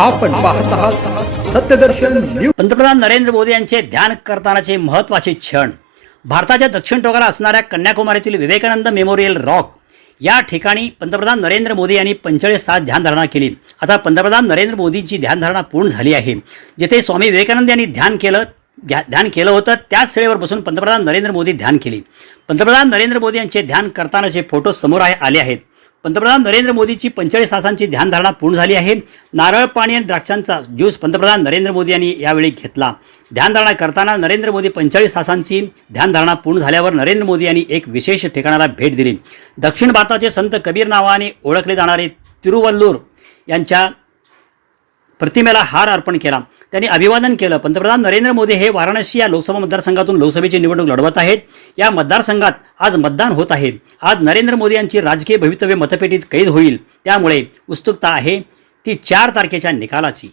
आपण पाहत आहात सत्यदर्शन पंतप्रधान नरेंद्र मोदी यांचे ध्यान करतानाचे महत्त्वाचे क्षण. भारताच्या दक्षिण टोकाला असणाऱ्या कन्याकुमारीतील विवेकानंद मेमोरियल रॉक. या ठिकाणी पंतप्रधान नरेंद्र मोदी यांनी पंचेचाळीस तास ध्यानधारणा केली. आता पंतप्रधान नरेंद्र मोदींची ध्यानधारणा पूर्ण झाली आहे. जिथे स्वामी विवेकानंद यांनी ध्यान केलं ध्या ध्यान केलं होतं त्याच सेळेवर बसून पंतप्रधान नरेंद्र मोदी ध्यान केली. पंतप्रधान नरेंद्र मोदी यांचे ध्यान करतानाचे फोटो समोर आहे आले आहेत. पंतप्रधान नरेंद्र मोदीची पंचेचाळीस तासांची ध्यानधारणा पूर्ण झाली आहे. नारळ पाणी आणि द्राक्षांचा ज्यूस पंतप्रधान नरेंद्र मोदी यांनी यावेळी घेतला. ध्यानधारणा करताना नरेंद्र मोदी पंचेचाळीस तासांची ध्यानधारणा पूर्ण झाल्यावर नरेंद्र मोदी यांनी एक विशेष ठिकाणाला भेट दिली. दक्षिण भारताचे संत कबीर नावाने ओळखले जाणारे तिरुवल्लूर यांच्या प्रतिमेला हार अर्पण केला. त्यांनी अभिवादन केलं. पंतप्रधान नरेंद्र मोदी हे वाराणसी या लोकसभा मतदारसंघातून लोकसभेची निवडणूक लढवत आहेत. या मतदारसंघात आज मतदान होत आहे. आज नरेंद्र मोदी यांची राजकीय भवितव्य मतपेटीत कैद होईल. त्यामुळे उत्सुकता आहे ती चार तारखेच्या निकालाची.